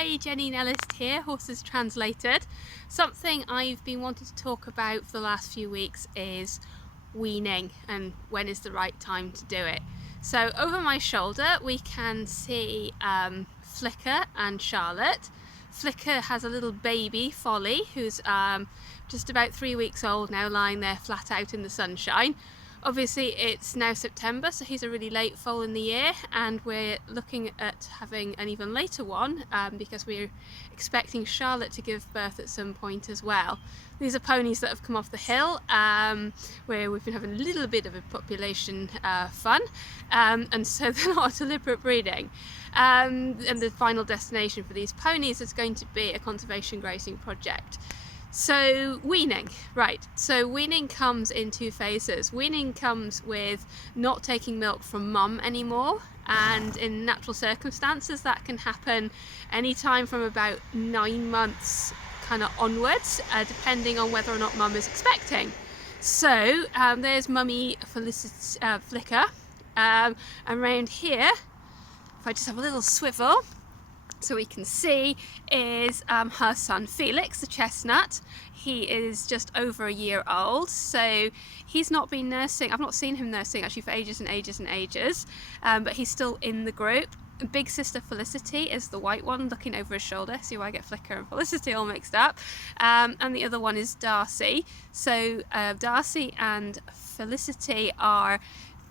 Hi, Jenny Nellist here, Horses Translated. Something I've been wanting to talk about for the last few weeks is weaning and when is the right time to do it. So over my shoulder we can see Flicker and Charlotte. Flicker has a little baby, Folly, who's just about 3 weeks old now, lying there flat out in the sunshine. Obviously it's now September, so he's a really late foal in the year, and we're looking at having an even later one because we're expecting Charlotte to give birth at some point as well. These are ponies that have come off the hill where we've been having a little bit of a population fun, and so they're not a deliberate breeding. And the final destination for these ponies is going to be a conservation grazing project. So weaning, right, so weaning comes in two phases. Weaning comes with not taking milk from mum anymore, and in natural circumstances that can happen anytime from about 9 months kind of onwards, depending on whether or not mum is expecting. So there's mummy Flicker, and around here, if I just have a little swivel, so we can see, is her son Felix, the chestnut. He is just over a year old, so he's not been nursing. I've not seen him nursing actually for ages and ages and ages, but he's still in the group. Big sister Felicity is the white one looking over his shoulder. See why I get Flicker and Felicity all mixed up. And the other one is Darcy. So Darcy and Felicity are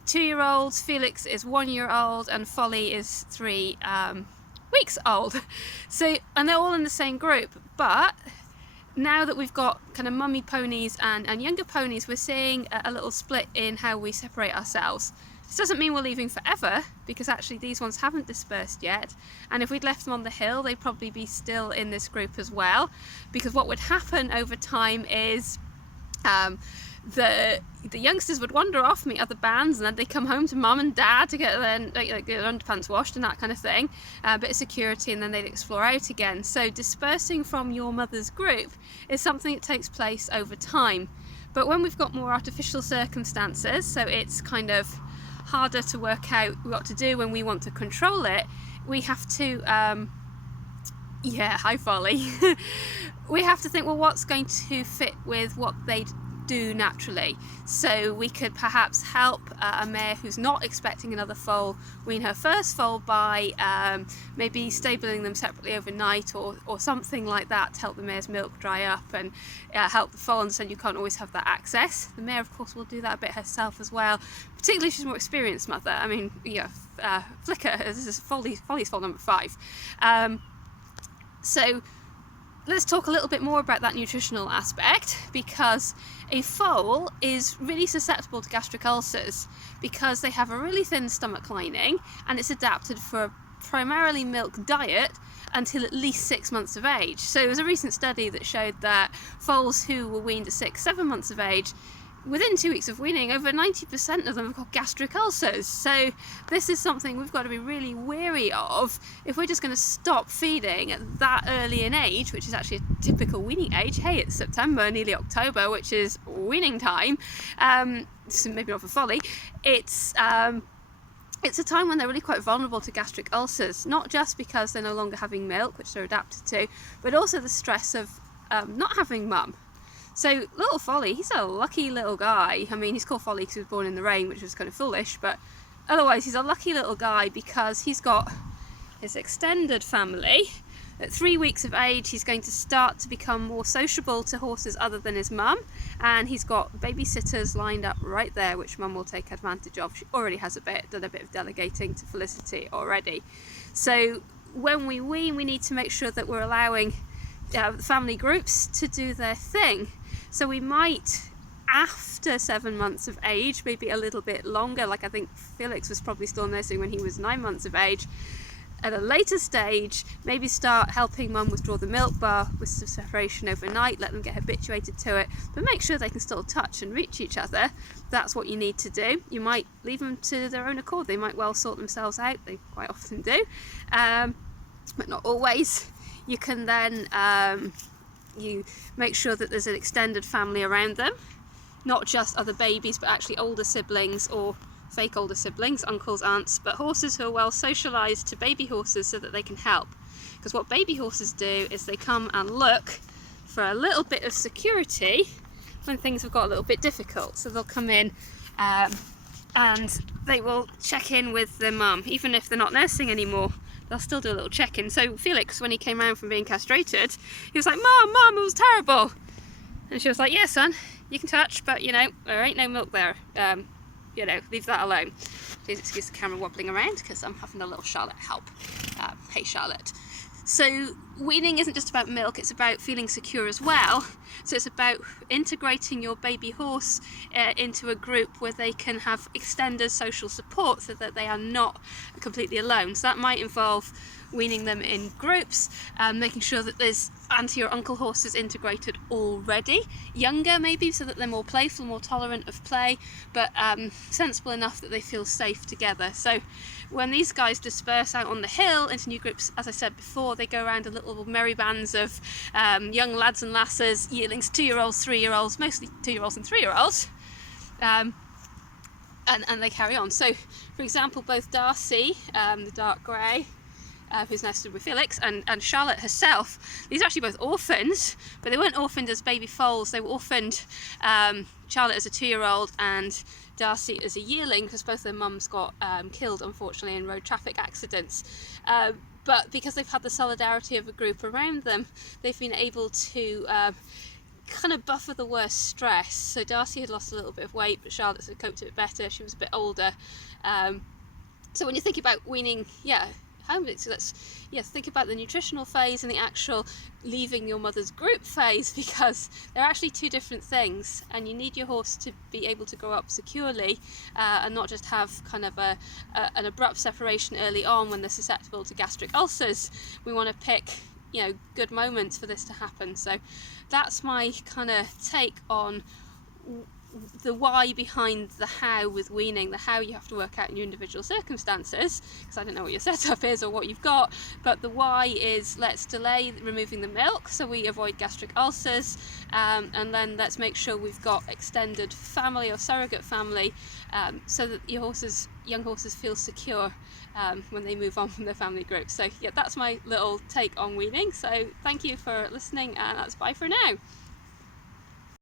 2-year-olds, Felix is 1 year old, and Folly is 3 weeks old. So, and they're all in the same group, but now that we've got kind of mummy ponies and younger ponies, we're seeing a little split in how we separate ourselves. This doesn't mean we're leaving forever, because actually these ones haven't dispersed yet, and if we'd left them on the hill they'd probably be still in this group as well, because what would happen over time is the youngsters would wander off, meet other bands, and then they come home to mum and dad to get their, their underpants washed and that kind of thing, a bit of security, and then they'd explore out again. So dispersing from your mother's group is something that takes place over time. But when we've got more artificial circumstances, so it's kind of harder to work out what to do when we want to control it, we have to hi Folly. We have to think, well, what's going to fit with what they do naturally. So we could perhaps help a mare who's not expecting another foal wean her first foal by maybe stabling them separately overnight or something like that to help the mare's milk dry up and help the foal understand you can't always have that access. The mare of course will do that a bit herself as well, particularly if she's a more experienced mother. I mean, Flicker, this is Folly's foal number 5. So let's talk a little bit more about that nutritional aspect, because a foal is really susceptible to gastric ulcers because they have a really thin stomach lining, and it's adapted for a primarily milk diet until at least 6 months of age. So there was a recent study that showed that foals who were weaned at 6-7 months of age, within 2 weeks of weaning, over 90% of them have got gastric ulcers. So this is something we've got to be really wary of. If we're just going to stop feeding at that early an age, which is actually a typical weaning age, hey, it's September, nearly October, which is weaning time, so maybe not for Folly, it's a time when they're really quite vulnerable to gastric ulcers, not just because they're no longer having milk, which they're adapted to, but also the stress of not having mum. So little Folly, he's a lucky little guy. I mean, he's called Folly because he was born in the rain, which was kind of foolish, but otherwise he's a lucky little guy because he's got his extended family. At 3 weeks of age, he's going to start to become more sociable to horses other than his mum, and he's got babysitters lined up right there, which mum will take advantage of. She already has done a bit of delegating to Felicity already. So when we wean, we need to make sure that we're allowing family groups to do their thing. So we might, after 7 months of age, maybe a little bit longer, like I think Felix was probably still nursing when he was 9 months of age, at a later stage maybe start helping mum withdraw the milk bar with some separation overnight, let them get habituated to it, but make sure they can still touch and reach each other. That's what you need to do. You might leave them to their own accord. They might well sort themselves out, they quite often do, but not always. You can then you make sure that there's an extended family around them, not just other babies, but actually older siblings or fake older siblings, uncles, aunts, but horses who are well socialised to baby horses so that they can help. because what baby horses do is they come and look for a little bit of security when things have got a little bit difficult. So they'll come in and they will check in with their mum, even if they're not nursing anymore. They'll still do a little check-in. So Felix, when he came round from being castrated, he was like, Mum, it was terrible. And she was like, yeah, son, you can touch, but you know, there ain't no milk there. You know, leave that alone. Please excuse the camera wobbling around because I'm having a little Charlotte help. Hey, Charlotte. So weaning isn't just about milk, it's about feeling secure as well. So it's about integrating your baby horse into a group where they can have extended social support so that they are not completely alone. So that might involve weaning them in groups, making sure that there's auntie or uncle horses integrated already, younger maybe, so that they're more playful, more tolerant of play, but sensible enough that they feel safe together. So when these guys disperse out on the hill into new groups, as I said before, they go around in little merry bands of young lads and lasses, yearlings, 2-year-olds, 3-year-olds, mostly 2-year-olds and 3-year-olds, and they carry on. So for example, both Darcy, the dark grey, who's nested with Felix, and Charlotte herself, these are actually both orphans, but they weren't orphaned as baby foals. They were orphaned, Charlotte as a 2-year-old and Darcy as a yearling, because both their mums got killed unfortunately in road traffic accidents. But because they've had the solidarity of a group around them, they've been able to kind of buffer the worst stress. So Darcy had lost a little bit of weight, but Charlotte had coped a bit better. She was a bit older. So when you think about weaning, so let's think about the nutritional phase and the actual leaving your mother's group phase, because they're actually two different things, and you need your horse to be able to grow up securely and not just have kind of an abrupt separation early on when they're susceptible to gastric ulcers. We want to pick good moments for this to happen. So that's my kind of take on the why behind the how with weaning. The how you have to work out in your individual circumstances, because I don't know what your setup is or what you've got, but the why is let's delay removing the milk so we avoid gastric ulcers, and then let's make sure we've got extended family or surrogate family, so that your young horses feel secure when they move on from their family group. So that's my little take on weaning. So thank you for listening, and that's bye for now.